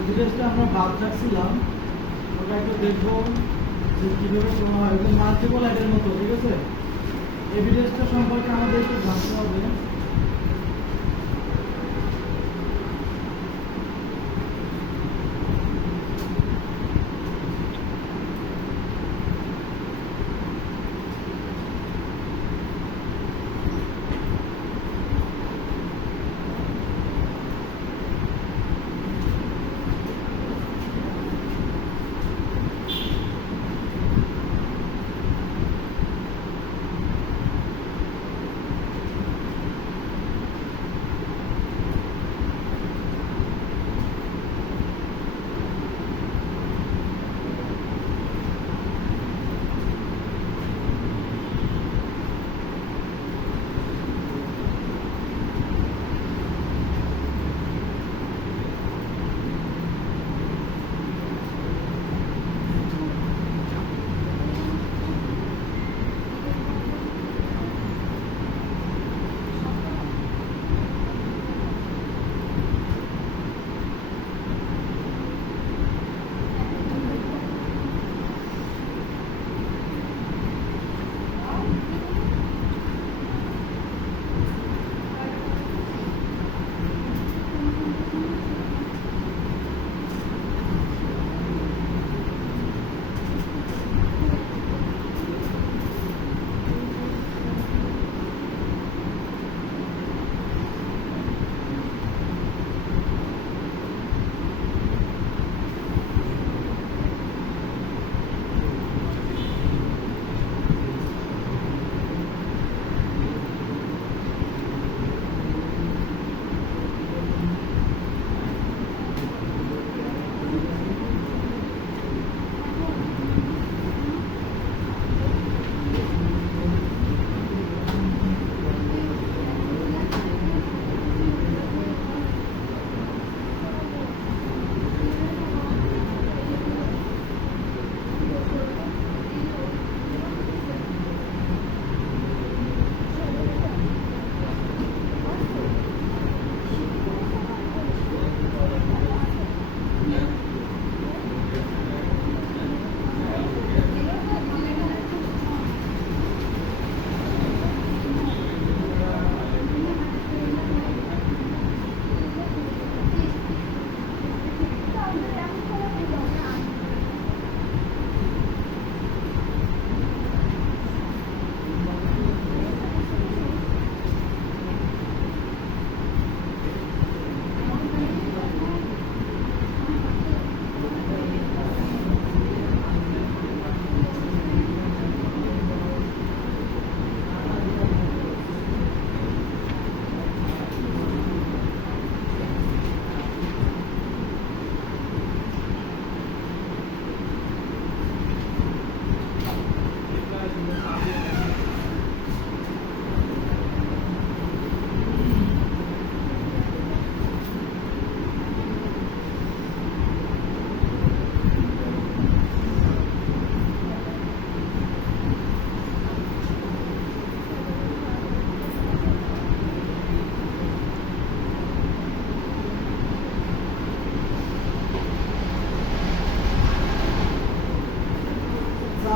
এভিডেন্সটা আমরা বাদ রাখছিলাম, ওটা একটু দেখবো যে কীভাবে করা হয়। ওটা মাল্টিপল অ্যাডের মতো, ঠিক আছে? এভিডেন্সটা সম্পর্কে আমাদের একটু জানতে হবে।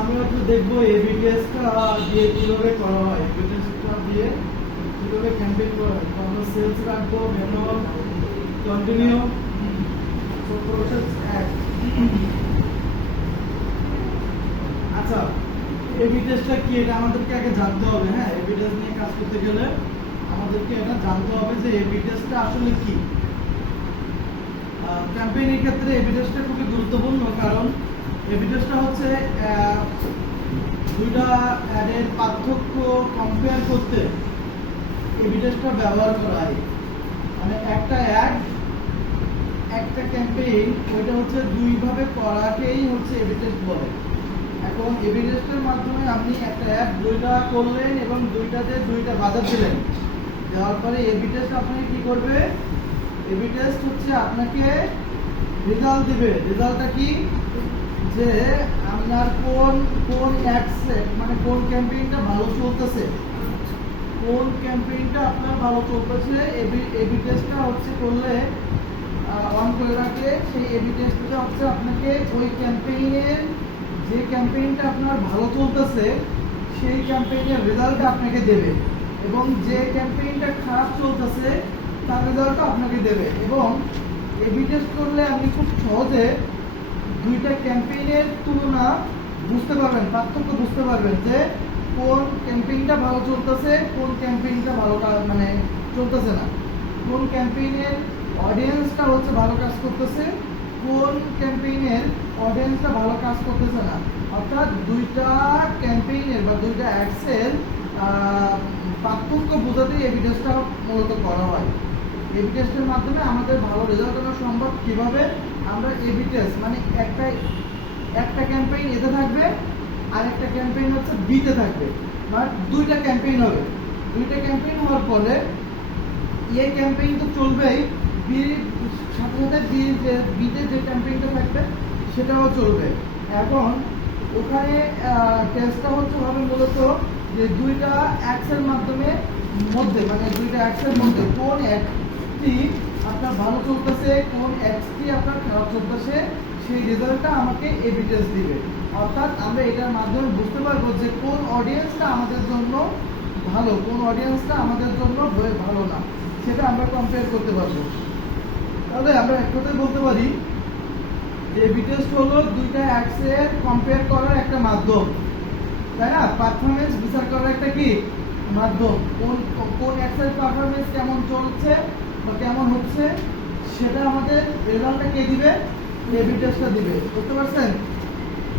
আমি একটু দেখবো এবিটিএসটা দিয়ে কিভাবে করা হয়, এবিটিএসটা দিয়ে কিভাবে ক্যাম্পেইন করা হয়। তো আমরা সেলস রাখবো, মেনু কন্টিনিউ প্রসেস 1। আচ্ছা, এবিটিএসটা কি এটা আমাদেরকে আগে জানতে হবে। হ্যাঁ, এবিটিএস নিয়ে কাজ করতে গেলে আমাদেরকে এটা জানতে হবে যে এবিটিএসটা আসলে কি। ক্যাম্পেইনের ক্ষেত্রে এবিটিএসটা খুবই গুরুত্বপূর্ণ, কারণ এবিটিএসটা হচ্ছে দুইটা অ্যাডের পার্থক্য কম্পেয়ার করতে এবিটিএসটা ব্যবহার করা হয়। মানে একটা অ্যাড একটা ক্যাম্পেইন ওইটা হচ্ছে দুইভাবে করাকেই হচ্ছে এবিটিএস বলে। এখন এবিটিএসটার মাধ্যমে আপনি একটা অ্যাড দুইটা করলেন এবং দুইটাতে দুইটা বাজার দিলেন, দেওয়ার পরে এবিটিএস আপনাকে কি করবে? এবিটিএস হচ্ছে আপনাকে রেজাল্ট দিবে। রেজাল্টটা কি? যে আপনার কোন কোন মানে কোন ক্যাম্পেইনটা ভালো চলতেছে, কোন ক্যাম্পেইনটা আপনার ভালো চলতেছে। এবি টেস্টটা হচ্ছে করলে 1 করে রাখলে সেই এবি টেস্টটা হচ্ছে আপনাকে ওই ক্যাম্পেইনের, যে ক্যাম্পেইনটা আপনার ভালো চলতেছে সেই ক্যাম্পেইনের রেজাল্ট আপনাকে দেবে, এবং যে ক্যাম্পেইনটা খারাপ চলতেছে তার রেজাল্টও আপনাকে দেবে। এবং এবি টেস্ট করলে আপনি খুব সহজে দুইটা ক্যাম্পেইনের তুলনা বুঝতে পারবেন, পার্থক্য বুঝতে পারবেন যে কোন ক্যাম্পেইনটা ভালো চলতেছে, কোন ক্যাম্পেইনটা ভালো মানে চলতেছে না, কোন ক্যাম্পেইনের অডিয়েন্সটা হচ্ছে ভালো কাজ করতেছে, কোন ক্যাম্পেইনের অডিয়েন্সটা ভালো কাজ করতেছে না। অর্থাৎ দুইটা ক্যাম্পেইনের বা দুইটা অ্যাডসের পার্থক্য বোঝাতেই এবি টেস্টটা মূলত করা হয়। এবি টেস্টের মাধ্যমে আমাদের ভালো রেজাল্ট আনা সম্ভব। কিভাবে? আমরা এবি টেস্ট মানে একটা ক্যাম্পেইন এতে থাকবে আর একটা ক্যাম্পেইন হচ্ছে বিতে থাকবে, বাট দুইটা ক্যাম্পেইন হবে। দুইটা ক্যাম্পেইন হওয়ার পরে এই ক্যাম্পেইন তো চলবেই, বির সাথে সাথে বিতে যে ক্যাম্পেইনটা থাকবে সেটাও চলবে। এখন ওখানে টেস্টটা হচ্ছে হবে মূলত যে দুইটা অ্যাক্সের মাধ্যমে মধ্যে, মানে দুইটা অ্যাক্সের মধ্যে কোন অ্যাক্সটি আপনার ভালো চলতেছে, কোন অ্যাক্সটি আপনার খারাপ চলতেছে, সেই রেজাল্টটা আমাকে এবি টেস্ট দিবে। অর্থাৎ আমরা এটার মাধ্যমে বুঝতে পারবো যে কোন অডিয়েন্সটা আমাদের জন্য ভালো, কোন অডিয়েন্সটা আমাদের জন্য ভালো না, সেটা আমরা কম্পেয়ার করতে পারবো। তাহলে আমরা এক কথায় বলতে পারি যে এবি টেস্ট হলো দুইটা অ্যাডসের কম্পেয়ার করার একটা মাধ্যম, তাই না? পারফরমেন্স বিচার করার একটা কি মাধ্যম। কোন অ্যাডসের পারফরমেন্স কেমন চলছে বা কেমন হচ্ছে সেটা আমাদের রেজাল্টটা কে দিবে? এবি টেস্টটা দিবে। বুঝতে পারছেন?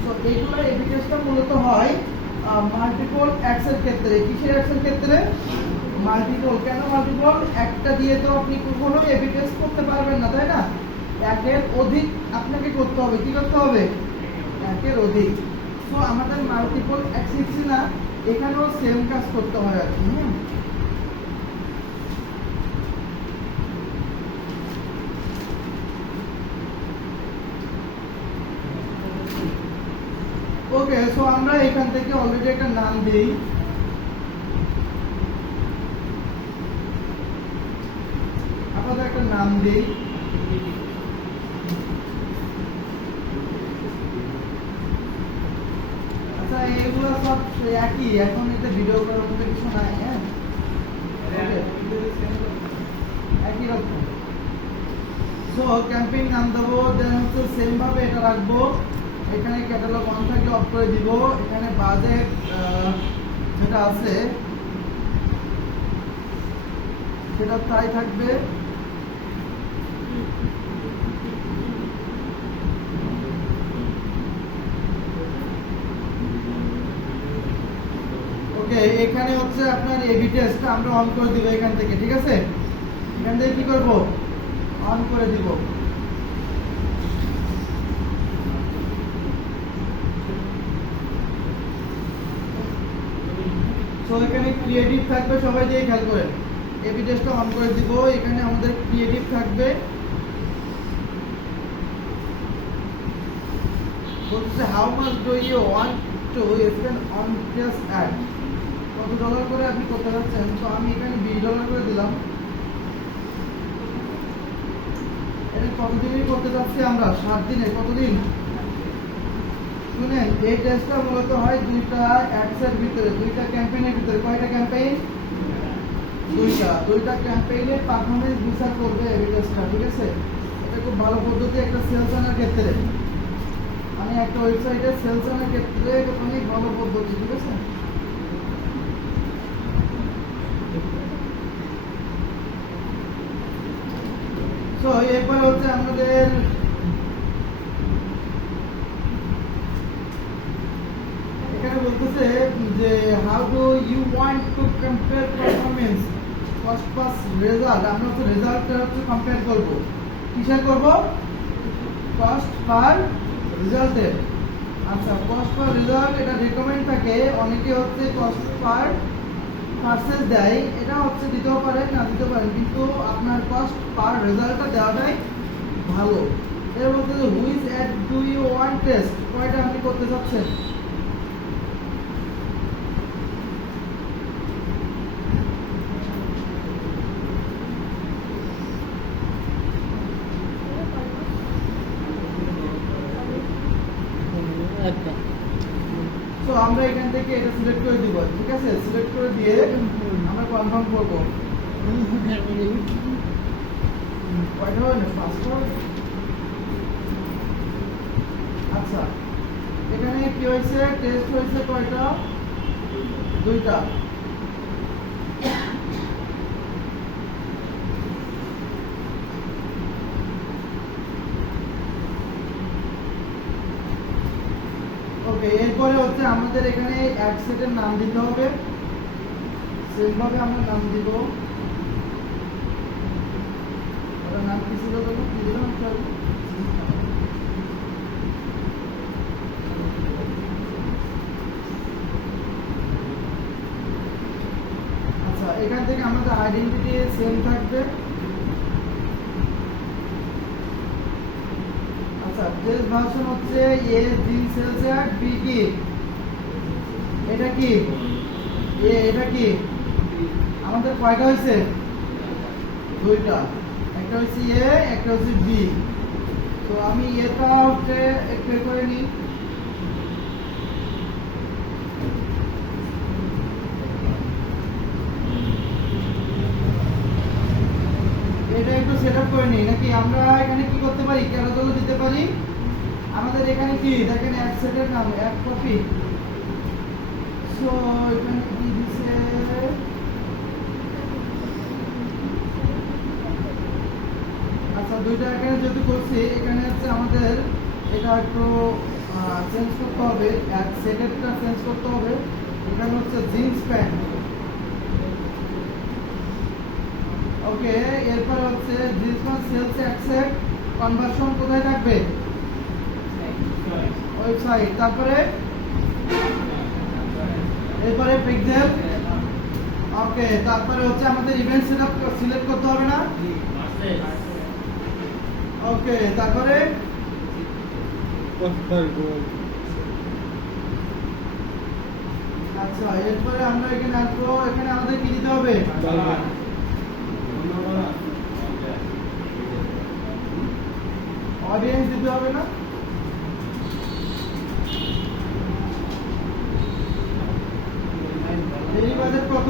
তো এইগুলো এবি টেস্টটা মূলত হয় মাল্টিপল অ্যাডসের ক্ষেত্রে। কিসের অ্যাডসের ক্ষেত্রে? মাল্টিপল। কেন মাল্টিপল? একটা দিয়ে তো আপনি কখনো এবি টেস্ট করতে পারবেন না, তাই না? একের অধিক আপনাকে করতে হবে। কি করতে হবে? একের অধিক। তো আমাদের মাল্টিপল অ্যাক্সিস না, এখানেও সেম কাজ করতে হয় আর কি। ওকে, সো আমরা এখান থেকে অলরেডি একটা নাম দিই। আপাতত একটা নাম দিই। আচ্ছা, এগুলো সব একই, এখন এটা ভিডিও করার মতো কিছু নাই। হ্যাঁ, একই রকম। সো ক্যাম্পেইন নাম দেবো, দেন হচ্ছে সেম ভাবে এটা রাখবো। এখানে ক্যাটালগ অন থাকলে অফ করে দিব। এখানে বাজেট যেটা আছে সেটা তাই থাকবে। ওকে, এখানে হচ্ছে আপনার এবি টেস্ট আমরা অন করে দিব এখান থেকে। ঠিক আছে, এখান থেকে কি করব? অন করে দিব। সো এখানে ক্রিয়েটিভ থাকবে, সবাই দিয়ে খেয়াল করেন। এবি টেস্টটা অন করে দিব। এখানে আমাদের ক্রিয়েটিভ থাকবে, বলছে how much do you want to spend on this ad. কত ডলার করে আপনি করতে যাচ্ছেন? তো আমি এখানে $20 করে দিলাম। এটা কতদিনই করতে যাচ্ছি আমরা? 7 দিনে। কতদিন? শুনেন, এই টেস্টটা মূলত হয় দুইটা অ্যাডসের ভিতরে, দুইটা ক্যাম্পেইনের ভিতরে। কয়টা ক্যাম্পেইন? দুইটা ক্যাম্পেইনের পারফরমেন্স বিচার করবে এই টেস্টটা। ঠিক আছে, এটা খুব ভালো পদ্ধতি একটা সেলস আনার ক্ষেত্রে, মানে একটা ওয়েবসাইটে সেলস আনার ক্ষেত্রে এটা অনেক ভালো পদ্ধতি। ঠিক আছে, সো এরপরে হচ্ছে আমাদের এখানে বলতেছে যে how do you want to compare performance cost plus result. আমরা হচ্ছে রেজাল্টটা হচ্ছে কম্পেয়ার করব। কিসের করব? কস্ট পার রেজাল্টের। আচ্ছা, কস্ট পার রেজাল্ট এটা রেকমেন্ড থাকে। অনেকে হচ্ছে কস্ট পার পারচেজ দেয়, এটা হচ্ছে দিতেও পারেন না দিতে পারেন, কিন্তু আপনার কস্ট পার রেজাল্টটা দেওয়াটাই ভালো। এর মধ্যে which ad do you want test, কয়টা আপনি করতে চাচ্ছেন? আচ্ছা তো আমরা এখান থেকে এটা সিলেক্ট করে দিব, ঠিক আছে? সিলেক্ট করে দিয়ে আমরা কনফার্ম করব। কয়টা হয় না? 5টা। আচ্ছা, এখানে কি হয়েছে? টেস্ট হয়েছে কয়টা? 2টা। ওকে, এরপরে হচ্ছে আমাদের এখানে অ্যাড সেটের নাম দিতে হবে। সেমভাবে আমরা নাম দিব। ওটার নাম কি ছিল বলো? কি দিলাম? আচ্ছা, এখান থেকে আমাদের আইডেন্টিটি সেম থাকবে। আচ্ছা, টেস্ট ভার্সন হচ্ছে এ জিন সেলসিয়ার, বি কি? এটা কি? এ, এটা কি? আমাদের কয়টা হয়েছে? 2টা। একটা হচ্ছে এ, একটা হচ্ছে বি। তো আমি এটা হচ্ছে একটু করে নিই। এটা একটু সেটআপ করে নিই, নাকি আমরা এখানে কি করতে পারি? ক্যারাটলও দিতে পারি। আমাদের এখানে কি দেখেন, এক সেটের নাম এক কপি। সো এখানে কি দিছে? আচ্ছা, 2টা এখানে যদি করছি, এখানে হচ্ছে আমাদের এটা একটু চেঞ্জ করতে হবে, এক সেটেরটা চেঞ্জ করতে হবে। এখানে হচ্ছে জিন্স প্যান্ট। ওকে, এরপর হচ্ছে jeans pant sales accept conversion কোথায় থাকবে? ওয়েবসাইট। তারপরে এরপরে পিক্সেল। ওকে, তারপরে হচ্ছে আমাদের ইভেন্ট সেটআপ সিলেক্ট করতে হবে না? ওকে, তারপরে আচ্ছা, এরপরে আমরা এখানে আসবো। এখানে আমাদের কি দিতে হবে? অডিয়েন্স দিতে হবে না? ডেইলি বাজেট কত?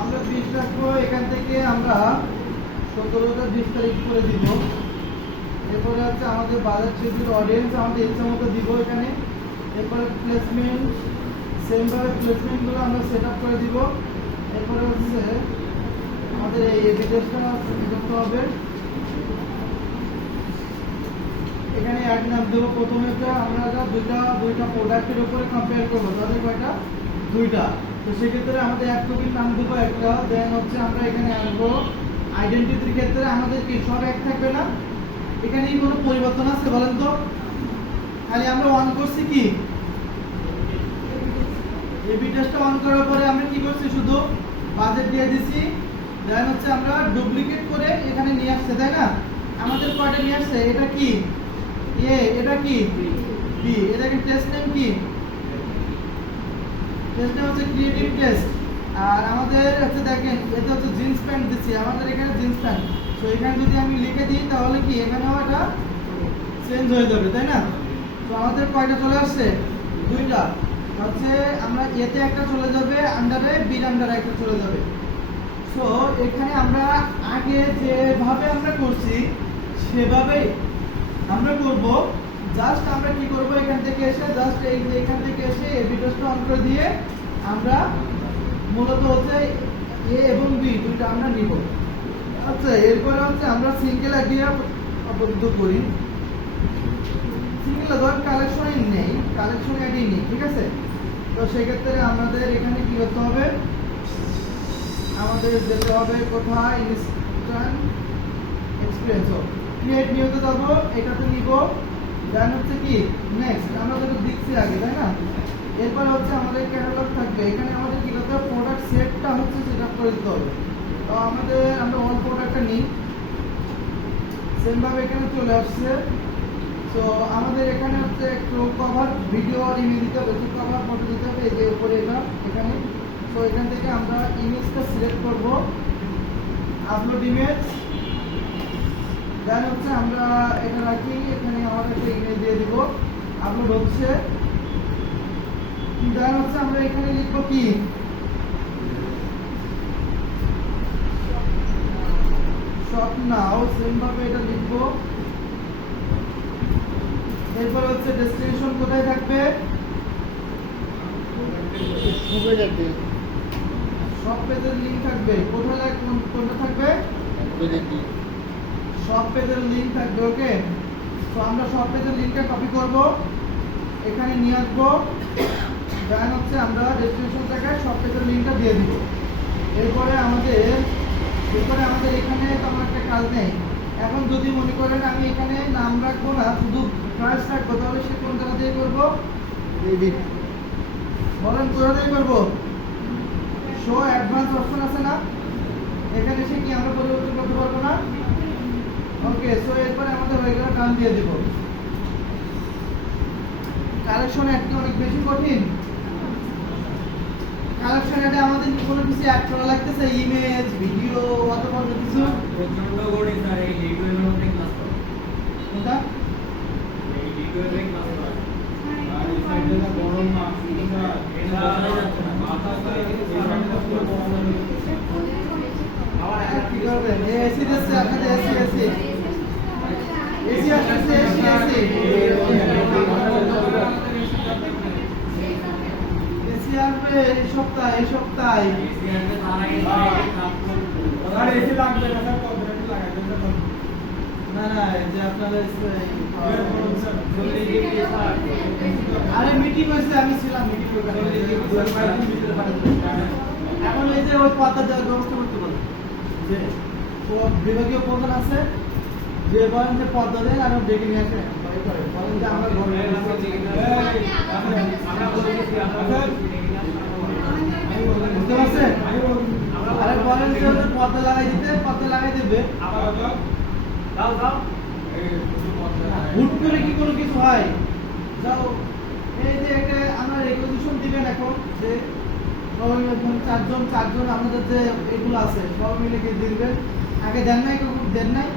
আমরা 20 রাখবো। এখান থেকে আমরা 17টা 20 তারিখ করে দিব। এরপরে হচ্ছে আমাদের বাজার শিডিউল, অডিয়েন্স আমাদের ইচ্ছা মতো দিব এখানে। এরপরে প্লেসমেন্ট, সেমভাবে প্লেসমেন্টগুলো আমরা সেট আপ করে দিব। এরপরে হচ্ছে আমাদের এই এডিটেশনটা করতে হবে। এখানে অ্যাড নাম দেবো। প্রথমে আমরা দুইটা প্রোডাক্টের উপরে কম্পেয়ার করবো, তাহলে কয়টা? 2টা। তো সেক্ষেত্রে আমাদের এক কপির নাম দেবো একটা। দেন হচ্ছে আমরা এখানে আসবো আইডেন্টিটির ক্ষেত্রে আমাদের কি সব এক থাকবে না? এখানে কি কোনো পরিবর্তন আছে বলেন তো? খালি আমরা অন করছি কি এবি টেস্টটা অন করার পরে আমরা কি করছি? শুধু বাজেট দিয়ে দিছি। দেন হচ্ছে আমরা ডুপ্লিকেট করে এখানে নিয়ে আসছে, তাই না? আমাদের কয়টা নিয়ে আসছে? এটা কি এ, এটা কি বি। এটা কি টেস্ট নেম কি? টেস্ট নেম হচ্ছে ক্রিয়েটিভ টেস্ট। আর আমাদের হচ্ছে দেখেন, এটা হচ্ছে জিন্স প্যান্ট দিছি, আমাদের এখানে জিন্স প্যান্ট। তো এখানে যদি আমি লিখে দিই তাহলে কি এখানেও এটা চেঞ্জ হয়ে যাবে, তাই না? তো আমাদের কয়টা চলে আসছে? 2টা। হচ্ছে আমরা এতে একটা চলে যাবে আন্ডারে, বির আন্ডারে একটা চলে যাবে। সো এখানে আমরা আগে যেভাবে আমরা করছি সেভাবেই আমরা করব। জাস্ট আমরা কি করব? এখান থেকে এসে জাস্ট এখান থেকে এসে এই ভিডিওটা অন করে দিয়ে আমরা মূলত হচ্ছে এ এবং বি দুইটা আমরা নিব। আচ্ছা, এরপরে হচ্ছে আমরা সিঙ্গেল আইডিয়া আপাতত করি। সিঙ্গেল ধর কালেকশন নেই, কালেকশন আইডি নেই, ঠিক আছে? তো সেক্ষেত্রে আমাদের এখানে কি করতে হবে? আমাদের যেতে হবে কোথায়? ইনস্ট্যান্ট এক্সপিরিয়েন্স ক্রিয়েট নিউতে যাবো, এটাতে নিব। দেন হচ্ছে কি নেক্সট, আমরা যেটা দেখছি আগে, তাই না? এরপর হচ্ছে আমাদের ক্যাটালগ থাকবে। এখানে আমাদের কি করতে হবে? প্রোডাক্ট সেটটা হচ্ছে সেটআপ করে দিতে হবে। তো আমরা অল প্রোডাক্টটা নিই। সেম ভাবে এখানে চলে আসছে। তো আমাদের এখানে হচ্ছে একটু কভার ভিডিও আর ইমেজ দিতে হবে, একটু কভার ফটো দিতে হবে, এই যে উপরে এটা এখানে। তো এখান থেকে আমরা ইমেজটা সিলেক্ট করব, আপলোড ইমেজ। দেন হচ্ছে আমরা এটা রাখি, এখানে আমাদের একটা ইমেজ দিয়ে দিব, আপলোড হচ্ছে। দেন হচ্ছে আমরা এখানে লিখবো কি, শপ নাও, সেম ভাবে এটা লিখবো। এরপর হচ্ছে ডেস্টিনেশন কোথায় থাকবে, সব পেজের লিংক থাকবে, কোথায় কোনটা থাকবে, সব পেজের লিংক থাকবে। ওকে, তো আমরা সব পেজের লিংকটা কপি করব, এখানে নিয়ে আসবো। দেন হচ্ছে আমরা ডেস্টিনেশন জায়গায় সব পেজের লিংকটা দিয়ে দিব। এরপরে আমাদের এখানে তেমন একটা কাজ নেই। এখন যদি মনে করেন আমি এখানে নাম রাখবো না, শুধু প্রাইস রাখবো, তাহলে সে কোন জায়গা দিয়ে করবো, বলেন কোথা দিয়ে করবো, শো অ্যাডভান্স অপশন আছে না, এখানে এসে কি আমরা পরিবর্তন করতে পারবো না। ওকে, সো এরপরে আমাদের হয়ে গেল, টান দিয়ে দেব। কালেকশন অ্যাড কি অনেক বেশি কঠিন? কালেকশন অ্যাডে আমাদের কি কোনো কিছু অ্যাড করা লাগতেছে, ইমেজ, ভিডিও অথবা অন্য কিছু? প্রচন্ড গড়ে স্যার, এই ডিটিও এর মধ্যে ক্লাস করে। কোনটা? এই ডিটিও এর ক্লাস করে। আর এই সাইডে না গরম না, এটা বোঝা যাচ্ছে না। মাথা করে এই সাইডে পুরো গরম হয়ে গেছে। আবার অ্যাড কি করবেন? এসি দিচ্ছে আপনাদের, এসি আসছে, এসি আসবে এই সপ্তাহে। এসি আসবে তার আগে কাজ করতে। আর এসি লাগবে না স্যার, কম্পিউটারে লাগাই দেন স্যার। না এই যে আপনাদের আরে মিটিং হয়েছে, আমি ছিলাম মিটিং এখন এই যে ওই পাতা দেওয়ার ব্যবস্থা করতে পারবো, যে বিভাগীয় প্রধান আছে, যে বলেন যে পদ্মা দেন আর ডেকে নিয়ে আসেন, বলেন যে আমরা বুঝতে পারছেন? আরে বলেন যে পদ্মা লাগাই দিতে, পদ্মা লাগাই দেবে। হুট করে কি কোনো কিছু হয়? যাও, এই যে একটা আমরা রেগুলেশন দিবেন এখন, যে চারজন আমাদের যে এগুলো আছে সব মিলে কে দিবেন, আগে দেন নাই, কখন দেন নাই?